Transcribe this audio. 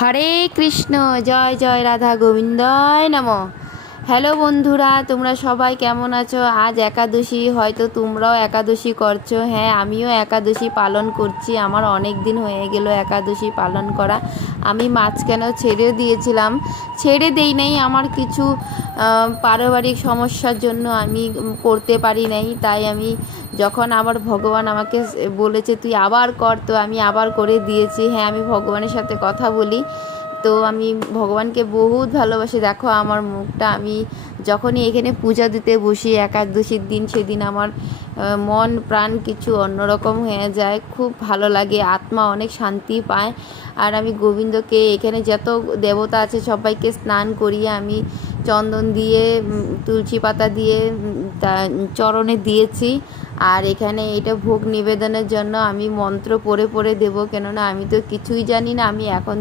হরে কৃষ্ণ, জয় জয় রাধা গোবিন্দয় নমঃ। হ্যালো বন্ধুরা, তোমরা সবাই কেমন আছো? আজ একাদশী, হয়তো তোমরাও একাদশী করছো। হ্যাঁ, আমিও একাদশী পালন করছি। আমার অনেক দিন হয়ে গেল একাদশী পালন করা। আমি মাঝখানেও ছেড়ে দিয়েছিলাম, ছেড়ে দেই নাই, আমার কিছু পারিবারিক সমস্যার জন্য আমি করতে পারি নাই। তাই আমি যখন আবার ভগবান আমাকে বলেছে তুই আবার কর, তো আমি আবার করে দিয়েছি। হ্যাঁ, আমি ভগবানের সাথে কথা বলি, তো আমি ভগবানকে বহুত ভালোবাসি। দেখো আমার মুখটা, আমি যখনই এখানে পূজা দিতে বসি একাদশীর দিন, সেদিন আমার মন প্রাণ কিছু অন্যরকম হয়ে যায়, খুব ভালো লাগে, আত্মা অনেক শান্তি পায়। আর আমি গোবিন্দকে, এখানে যত দেবতা আছে সবাইকে স্নান করিয়ে আমি চন্দন দিয়ে তুলসী পাতা দিয়ে চরণে দিয়েছি। আর এখানে এটা ভোগ নিবেদনের জন্য আমি মন্ত্র পড়ে পড়ে দেবো, কেননা আমি তো কিছুই জানি না। আমি এখন